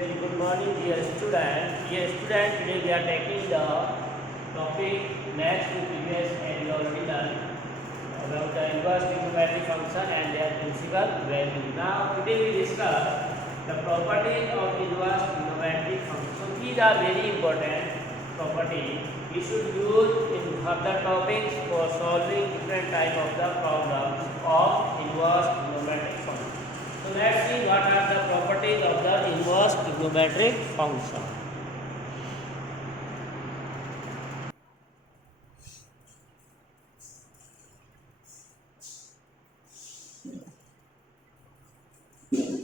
Very good morning, dear student. Dear student, today we are taking the topic next to previous and you already learned about the inverse trigonometric function and their principal value. Now, today we discuss the properties of inverse trigonometric function. So, these are very important properties we should use in further topics for solving different type of the problems of inverse trigonometric function. So let's see what are the properties of the inverse trigonometric function.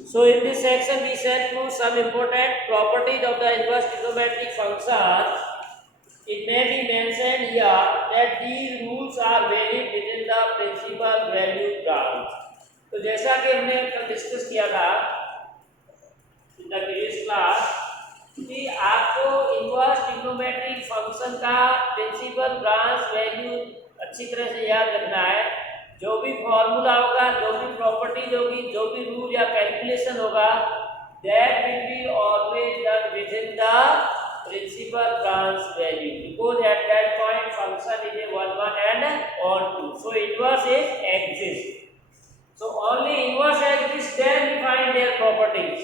So in this section we shall prove some important properties of the inverse trigonometric function. It may be mentioned here that these rules are valid within the principal value grounds. तो जैसा कि हमने कल discuss किया था in the previous class कि आपको inverse trigonometric function का प्रिंसिपल ब्रांच वैल्यू अच्छी तरह से याद रखना है। जो भी फॉर्मूला होगा, जो भी प्रॉपर्टीज होगी, जो भी रूल या कैलकुलेशन होगा, that will be always done within the principal branch value because at that point function is a one one and onto, so inverse is exist, so only inverse exists, then we find their properties.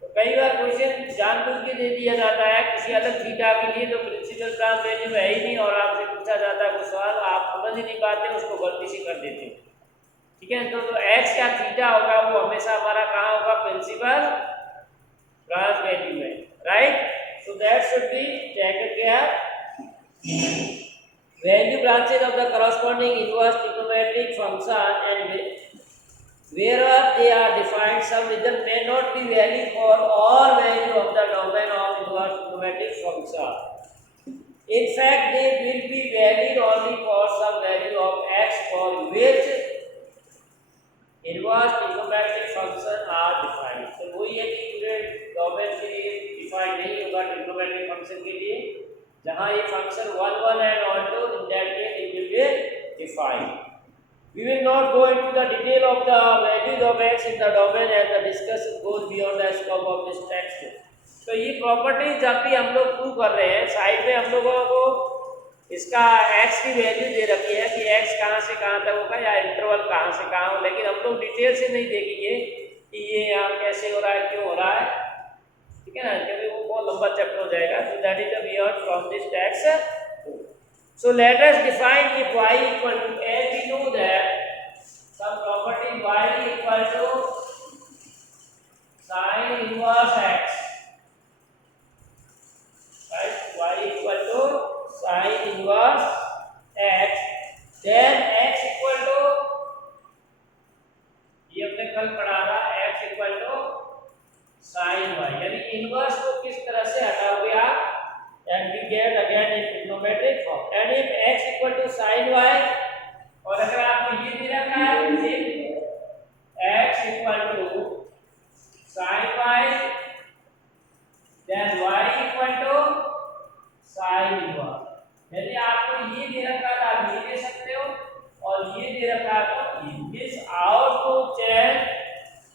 तो कई बार question जानबूझ के दे दिया जाता है किसी अलग theta के लिए तो प्रिंसिपल ब्रांच वैल्यू है ही नहीं, और आपसे पूछा जाता है कोई सवाल आप समझ ही नहीं पाते, उसको गलती से कर देते हैं। ठीक है, तो x या थीटा होगा वो हमेशा हमारा कहाँ होगा, प्रिंसिपल ब्रांच वैल्यू में, right. So that should be taken care. Value branches of the corresponding inverse trigonometric function and wherever they are defined, some result may not be valid for all value of the domain of inverse trigonometric function. In fact, they will be valid only for some value of x for which inverse trigonometric function are defined. तो वही है कि पूरे domain के लिए define नहीं होगा trigonometric function के लिए, जहाँ ये function one one and onto, in that case it will be defined. We will not go into the detail of the values of x in the domain as the discussion goes beyond the scope of this text. तो ये property जब भी हम लोग prove कर रहे हैं, side में हम लोगों को इसका x की वैल्यू दे रखी है कि x कहाँ से कहाँ तक होगा या इंटरवल कहाँ से कहाँ हो, लेकिन हम लोग डिटेल से नहीं देखेंगे कि ये यहाँ कैसे हो रहा है, क्यों हो रहा है, ठीक है ना, क्योंकि वो बहुत लंबा चैप्टर हो जाएगा. So that is the beyond from this text. So let us define if y equal to, as we know that some property y equal to sin inverse x, right? Y equal to sin inverse x, then x equal to, ये हमने कल पढ़ा था, x equal to sin y, यानी inverse को किस तरह से हटाओगे आप, and we get again in trigonometric form. And if x equal to sin y, और अगर आपको ये दे रखा है if x equal to sin y, then y equal to sin inverse. यदि आपको ये दे रखा है आप ये दे सकते हो, और ये दे रखा है तो ये. This how to change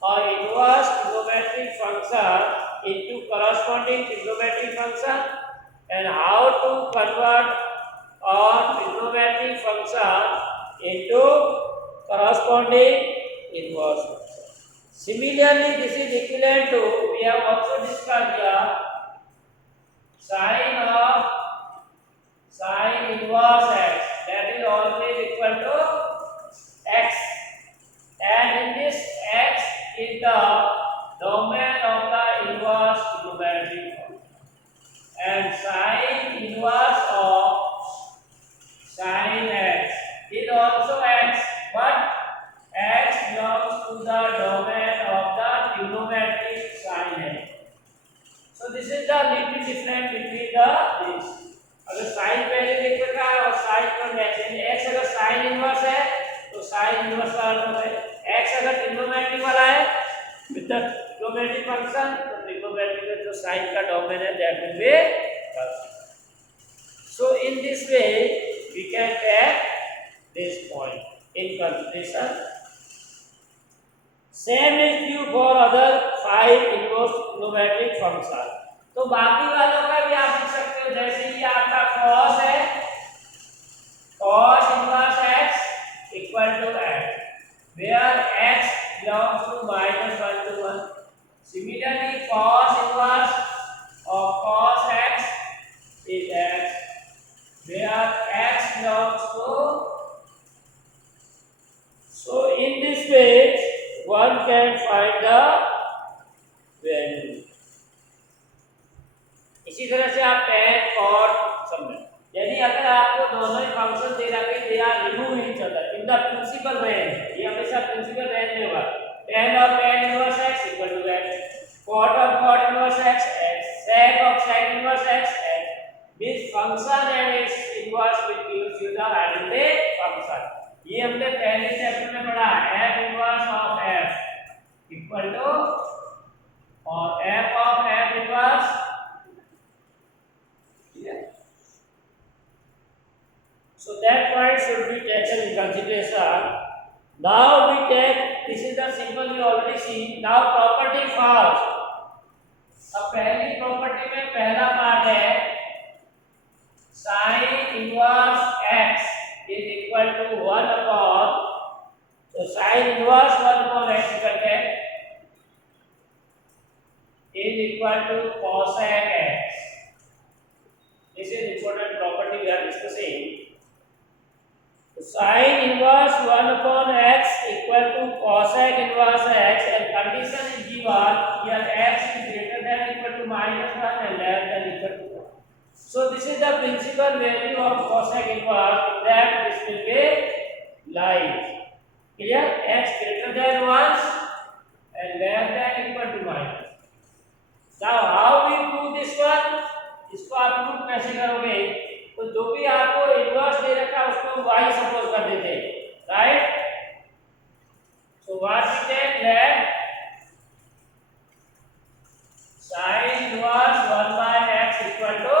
or inverse trigonometric function into corresponding trigonometric function, and how to convert a trigonometric function into corresponding inverse function. Similarly, this is equivalent to, we have also discussed here, sin of sin inverse x, that is always equal to x, and in this x is the domain of the inverse trigonometric function, and sin inverse of sin x is also x, but x belongs to the domain of the trigonometric sin x. So this is the little difference between the this. अगर sin पहले देख रखा है और sin पर x अगर sin inverse है तो sin इनवर्स का अर्थ है x अगर ट्रिग्नोमेट्रिक वाला है विद द ट्रिग्नोमेट्रिक फंक्शन, तो ट्रिग्नोमेट्रिक में जो sin का डोमेन है that will B. So in this way we can take this point in consideration. Same is true for other sine inverse trigonometric function. तो बाकी वालों का भी आप लिख सकते हो, जैसे ये आपका cos है, cos inverse x equal to x, where x belongs to -1 to 1. Similarly, cos inverse of cos x is x, where x belongs to. So in this way one can find the value. इसी तरह से आप tan cot समझें। यदि अगर आपको दोनों ही function दे रखे they are remove each other in the principal range, ये हमेशा प्रिंसिपल रेंज में होगा। tan of tan inverse x equal to x, cot of cot inverse x x, sec of sec inverse x x. This function and its inverse will give you the identity function. ये हमने पहले chapter में पढ़ा, f inverse of f equal to और f of f inverse. So that point should be taken in consideration. Now we take, this is the symbol we already see. Now property first. अब पहली property में पहला part है sin inverse x is equal to 1 upon, so sin inverse 1 upon x is equal to cosec x. This is important property we are discussing. So sin inverse 1 upon x equal to cosec inverse x, and condition is given here x is greater than equal to -1 and less than equal to 1. So this is the principal value of cosec inverse, that this will be lies. Clear? X greater than 1 and less than equal to -1. Now how we prove this one? इसको आप prove कैसे करोगे? तो जो भी आपको inverse दे रखा है उसको y सपोज कर देते हैं, right? So what we take that sin inverse 1 by x equal to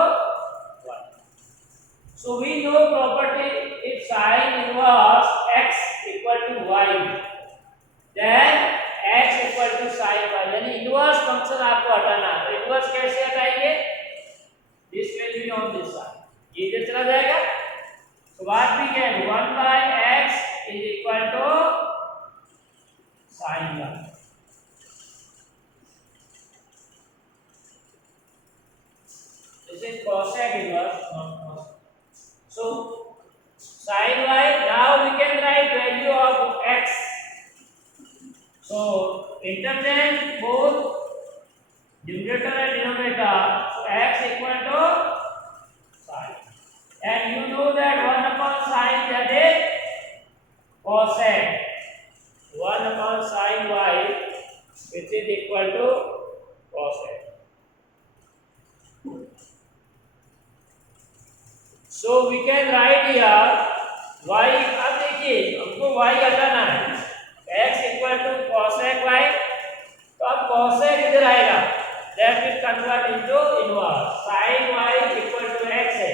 1. So we know property, if sin inverse x equal to y, then x equal to sin y, यानी inverse function आपको हटाना है। तो inverse कैसे हटाएंगे? This will be on this side, ये इधर चला जाएगा। So what we get, 1 by x is equal to sin y. This is cosec inverse, not cos. So sin y, now we can write value of x. So interchange both numerator and denominator. So x equal to sin, and you know that 1 upon sin, that is cosec 1 upon sin y, which is equal to cosec. So we can write here y, अब देखिए हमको y हटाना है, x equal to cosec y, तो अब cosec इधर आएगा, that will convert into inverse, sin y equal to x है,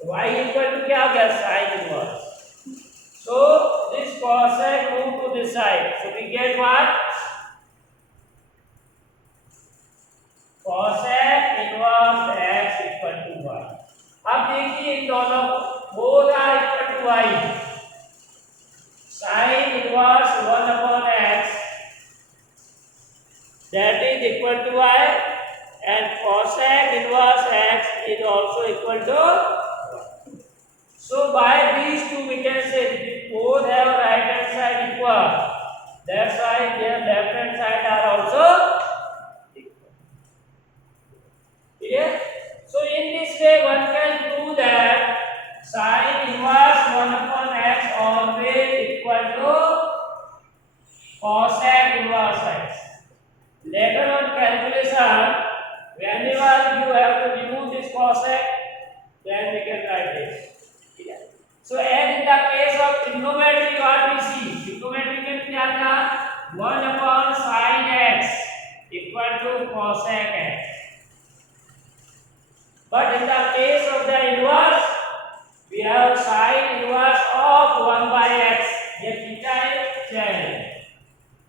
तो y equal to क्या हो गया, sin inverse. So this cosec move to this side, so we get what, cosec inverse x equal to y. अब देखिए इन दोनों both are equal to y, sin inverse 1 upon x, that is equal to y, and cosec inverse x is also equal to y. So by these two we can say both have right hand side equal, that's why their left hand side are also equal. Clear? So in this way one can prove that sin inverse 1 upon x always equal to cosec inverse x. Later on calculation, whenever you have to remove this cosec, then we can write this. Yeah. So as in the case of trigonometry, what we see, trigonometry में क्या था, 1 upon sin x equal to cosec x. But in the case of the inverse, we have sin inverse of 1 by x, ये theta है, tan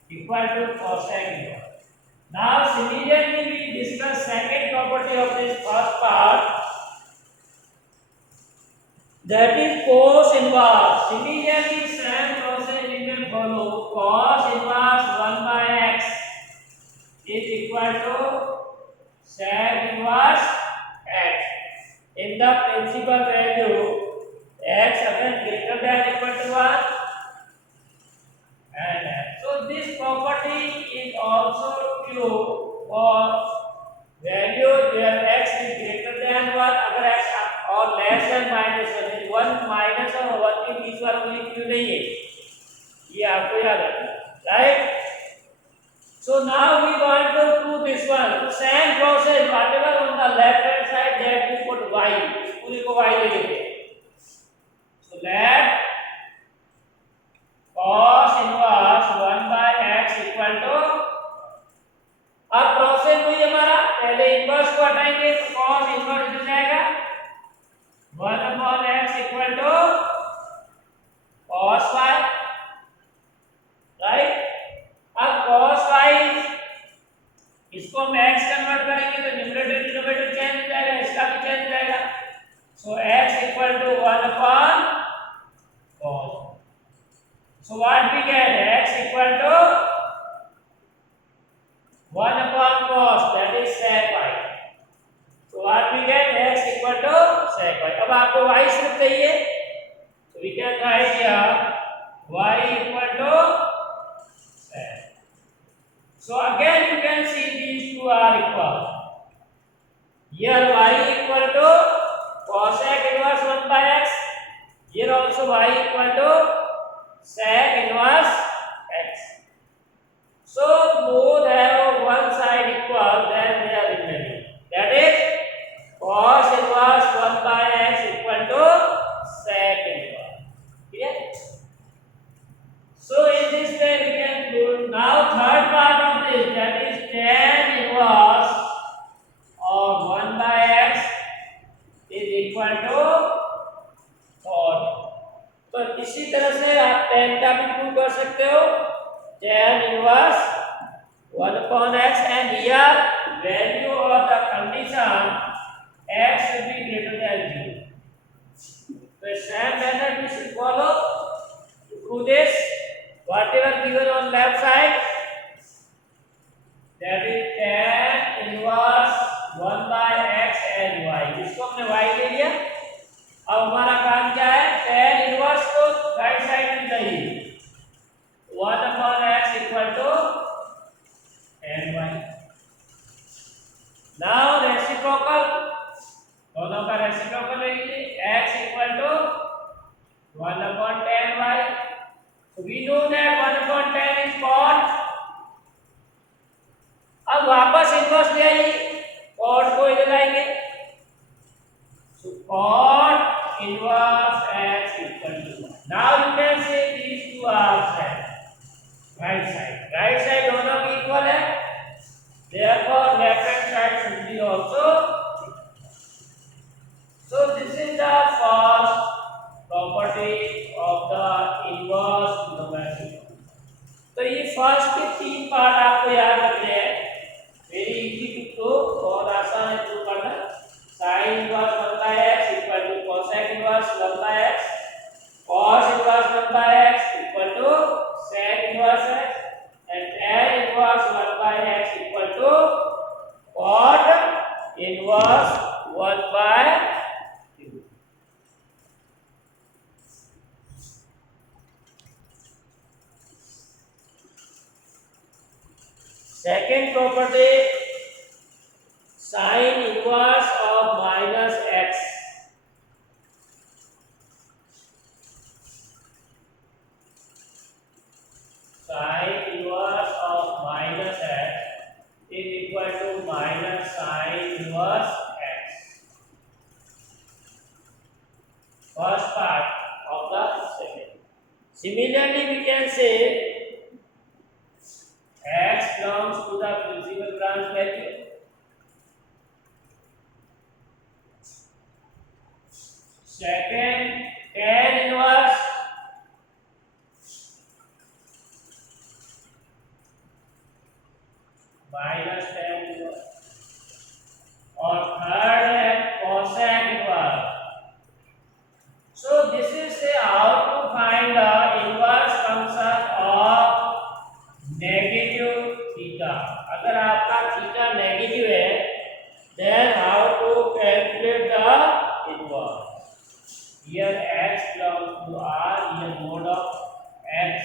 equal to cosec inverse. Now, similarly, we discuss second property of this first part, that is cos inverse. Similarly, same process we will follow. Cos inverse 1 by x is equal to sec inverse x. In the principal value, x again greater than equal to 1 and x. So this property is also true for values where x is greater than 1, अगर x और less than minus 1 है, 1 minus और 1 के बीच वाला कोई true नहीं है, ये आपको याद रखना, right? So now we want to do this one. So same process, whatever on the left hand side, that we put y. इस पूरे को y ले लेते हैं. So let cos inverse 1 by x equal to, अब process हुई हमारा, पहले इनवर्स को हटाएंगे तो cos इनवर्स मिल जाएगा 1 upon x equal to cos y, right? अब cos y इसको हम x कन्वर्ट करेंगे तो न्यूमरेटर डिनोमिनेटर चेंज हो जाएगा, इसका भी चेंज हो जाएगा, सो x equal to 1 upon cos. So what we get, x equal to 1 upon cos, that is sec y. So what we get, x equal to sec y. अब आपको y सिर्फ चाहिए, so we can write here y equal to sec. So again you can see these two are equal. Here y equal to cosec inverse 1 by x. Here also y equal to sec inverse x. So both have one side equal, then they are remaining. That is cos inverse 1 by x equal to sec inverse. Clear? So in this way we can do. Now third part of this, that is tan inverse of 1 by x is equal to cot. तो इसी तरह से आप tan का भी prove कर सकते हो, tan inverse 1 upon x, and here value of the condition x should be greater than 0. The same method we should follow to prove this. Whatever given on left side, that is tan inverse 1 by x and y. इसको हमने y ले लिया. अब हमारा काम क्या है, tan inverse को राइट साइड में चाहिए, 1 upon x equal to tan y. Now reciprocal, दोनों का reciprocal ले लीजिए, x equal to 1 upon tan y. So we know that 1 upon tan is cot. अब वापस इनवर्स ले आइए, cot को इधर लाएंगे, so cot inverse x equal to 1. Now you can say these two are same. Right side दोनों की equal है, therefore left hand side should be also equal. So this is the first property of the inverse trigonometric. तो ये first के 3 part आपको याद रखने हैं, वेरी इजी टू प्रूव, बहुत आसान है प्रूव करना. sin inverse 1 by x equal to cosec inverse 1 by x, cos inverse 1 by x equal to sec inverse x, and tan inverse 1 by x equal to cot inverse 1 by 2. Second property, sin inverse of minus x. Sin inverse of minus x is equal to minus sin inverse x. First part of the second. Similarly, we can say x belongs to the principal branch value. Second, tan inverse minus tan inverse, और third है cosec inverse. So this is the how to find the inverse function of negative theta. अगर आपका theta negative है, then how to calculate the inverse? Here x belongs to R, here mod of x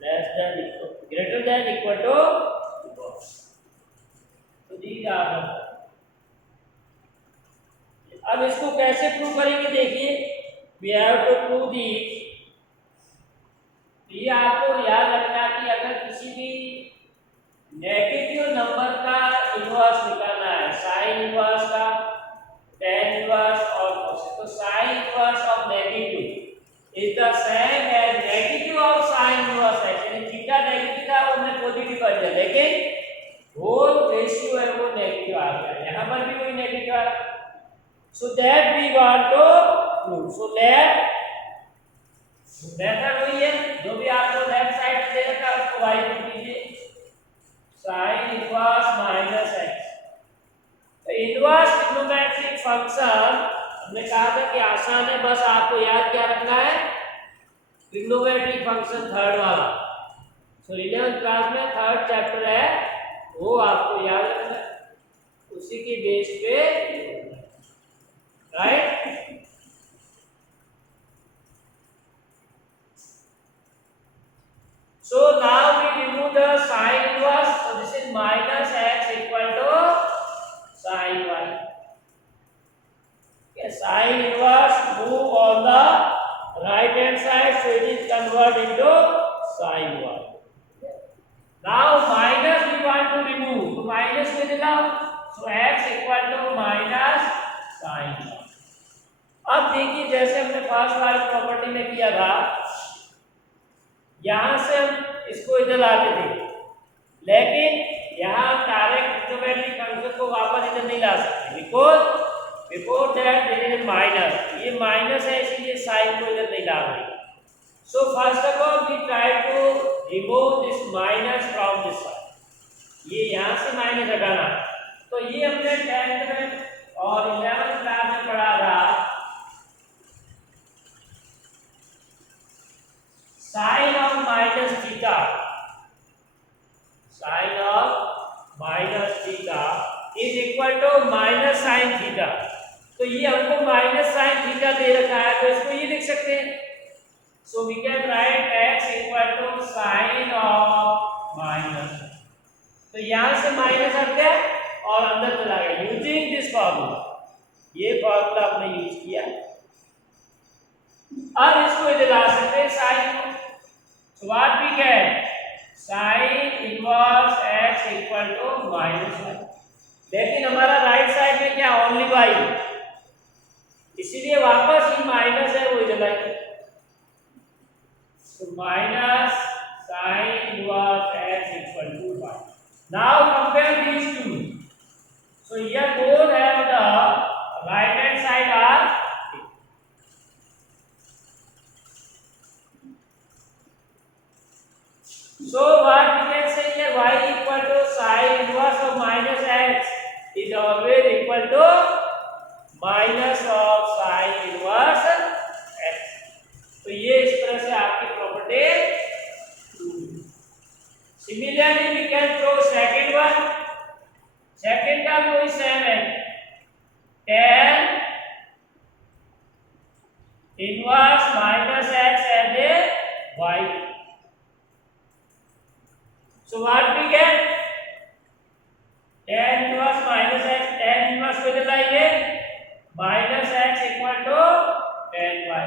less than equal, greater than equal to inverse. So these are the. अब इसको कैसे prove करेंगे, देखिए, we have to prove this. ये आपको याद रखना कि अगर किसी भी नेगेटिव नंबर का इनवर्स निकालना है, साइन इनवर्स का, tan इनवर्स और cosec, तो sine inverse of negative is the same as negative of sine inverse x. यानी थीटा नेगेटिव था, उसने पॉजिटिव कर दिया, लेकिन होल रेशियो है वो नेगेटिव आ गया. यहां पर भी कोई नेगेटिव आ रहा. So that we want to prove. So that method वही है, जो भी आपको लेफ्ट साइड में दे रखा है उसको y लिख लीजिए, sin इनवर्स माइनस x. तो इनवर्स ट्रिग्नोमेट्रिक फंक्शन हमने कहा था कि आसान है, बस आपको याद क्या रखना है, ट्रिग्नोमेट्रिक फंक्शन थर्ड वाला. सो 11th क्लास में थर्ड चैप्टर है, वो आपको याद रखना है, उसी की बेस पे, right? So now we remove the sin inverse. So this is minus x equal to sin y. Okay, sin inverse move on the right hand side, so it is converted into sin y. Now minus we want to remove. So minus with it out. So x equal to minus sin y. अब देखिए, जैसे हमने first वाली property में किया था, यहां से हम इसको इधर लाते थे, लेकिन यहां हम डायरेक्ट ट्रिग्नोमेट्रिक फंक्शन को वापस इधर नहीं ला सकते, because before that there is minus. ये माइनस है, इसलिए साइन को इधर नहीं ला रहे. So first of all we try to remove this minus from this side. ये यहां से माइनस हटाना. तो ये हमने 10th में और 11th क्लास में पढ़ा था, sine of minus theta. Sine of minus theta is equal to minus sine theta. तो ये हमको माइनस साइन थीटा दे रखा है, तो इसको ये लिख सकते हैं. So we can write x equal to sine of minus. तो यहां से माइनस हट गया और अंदर चला गया यूजिंग दिस फॉर्मूला. ये फॉर्मूला हमने यूज किया. अब इसको इधर ला सकते हैं sign. So what we get? Sin inverse x equal to minus y. लेकिन हमारा राइट साइड में क्या, ओनली y, इसीलिए वापस ही माइनस है वो इधर लाएंगे. So minus sin inverse x equal to y. Now compare these two. So here both have the right hand side are. So what we can say here, y equal to sin inverse of minus x is always equal to minus of sin inverse x. तो ये इस तरह से आपकी property. Similarly we can throw second one. Second का भी वही same है, tan inverse minus x and a y. So what we get? Tan inverse minus x, tan inverse को इधर लाएंगे, minus x equal to tan y.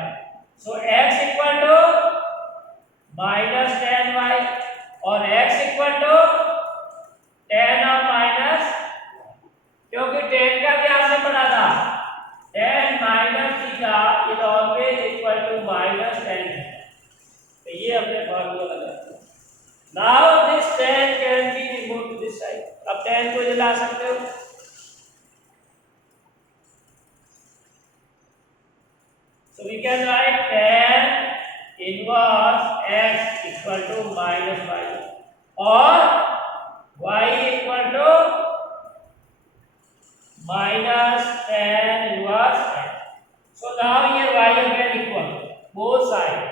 So x equal to minus tan y और x equal to tan of minus, क्योंकि tan का भी आपने पढ़ा था, tan minus theta is always equal to minus tan. तो ये हमने फॉर्मूला लगाया. Now this tan can be removed to this side. अब tan को इधर ला सकते हो. So we can write tan inverse x equal to minus y और y equal to minus tan inverse x. So now here y again equal both sides.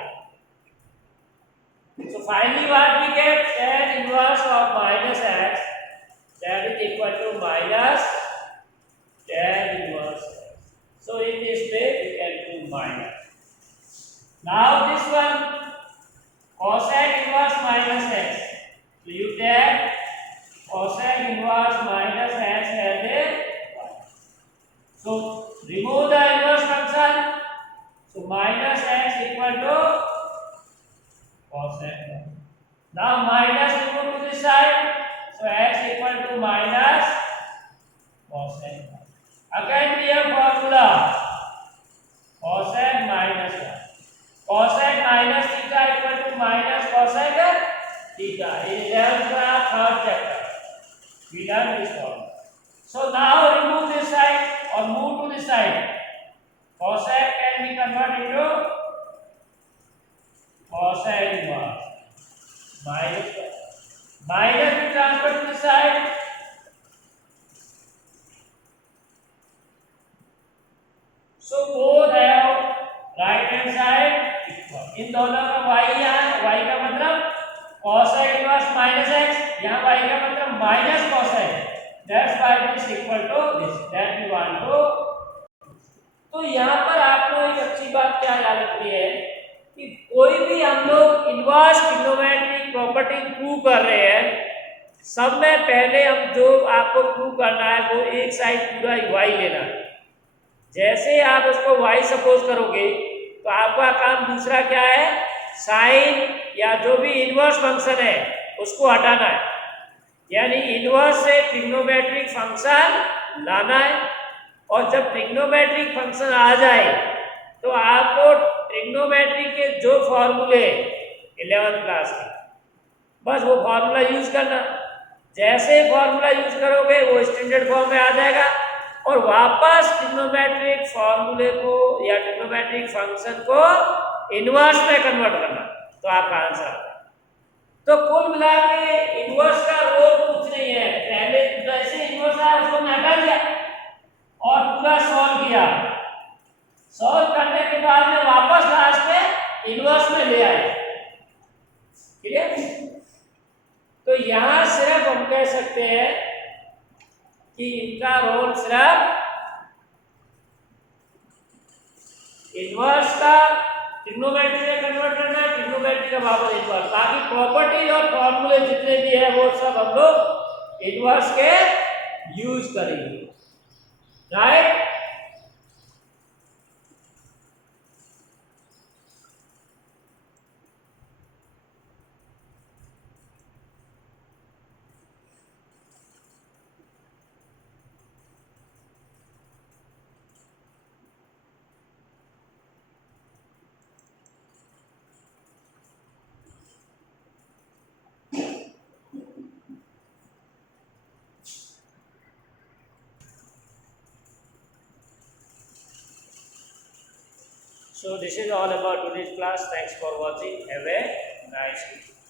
So finally what we get, tan inverse of minus x, that is equal to minus tan inverse x. So in this way we can do minus. Now this one cosec inverse minus x. So you take cosec inverse minus x as a y. So remove the inverse function. So minus x equal to cosec. Now minus remove to this side. So x equal to minus cosec. Again we have formula cosec minus y. Cosec minus theta equal to minus cosec theta. In 11th class, third chapter, we learned this formula. So now remove this side or move to this side. Cosec can be converted into cosec inverse minus minus we transfer to this side. So both have right hand side equal. इन दोनों का y यहाँ y का मतलब cosec inverse minus x, यहाँ y का मतलब minus cosec. That's why this equal to this. That we want to. तो यहाँ पर आपको एक अच्छी बात क्या याद रखनी है कि कोई भी हम लोग इनवर्स ट्रिग्नोमेट्रिक प्रॉपर्टी प्रूव कर रहे हैं, सब में पहले हम जो आपको प्रूव करना है वो एक साइड पूरा y लेना है। जैसे आप उसको y सपोज करोगे तो आपका काम दूसरा क्या है, साइन या जो भी इनवर्स फंक्शन है उसको हटाना है, यानी इनवर्स से ट्रिग्नोमेट्रिक फंक्शन लाना है। और जब ट्रिग्नोमेट्रिक फंक्शन आ जाए तो आपको ट्रिग्नोमेट्री के जो फॉर्मूले 11th क्लास के, बस वो फॉर्मूला यूज करना। जैसे फॉर्मूला यूज करोगे वो स्टैंडर्ड फॉर्म में आ जाएगा और वापस ट्रिग्नोमेट्रिक फॉर्मूले को या ट्रिग्नोमेट्रिक फंक्शन को इनवर्स में कन्वर्ट करना, तो आपका आंसर आ जाएगा। तो कुल मिला के इनवर्स का रोल कुछ नहीं है, पहले जैसे इनवर्स आया उसको हटा दिया और पूरा सॉल्व किया, सॉल्व करने के बाद में वापस लास्ट में इनवर्स में ले आए। क्लियर? तो यहां सिर्फ हम कह सकते हैं कि इनका रोल सिर्फ इनवर्स का ट्रिग्नोमेट्री में कन्वर्ट करना है, ट्रिग्नोमेट्री का वापस इनवर्स, बाकी प्रॉपर्टी और फॉर्मूले जितने भी है वो सब हम लोग इनवर्स के यूज करेंगे, right? So this is all about today's class. Thanks for watching. Have a nice day.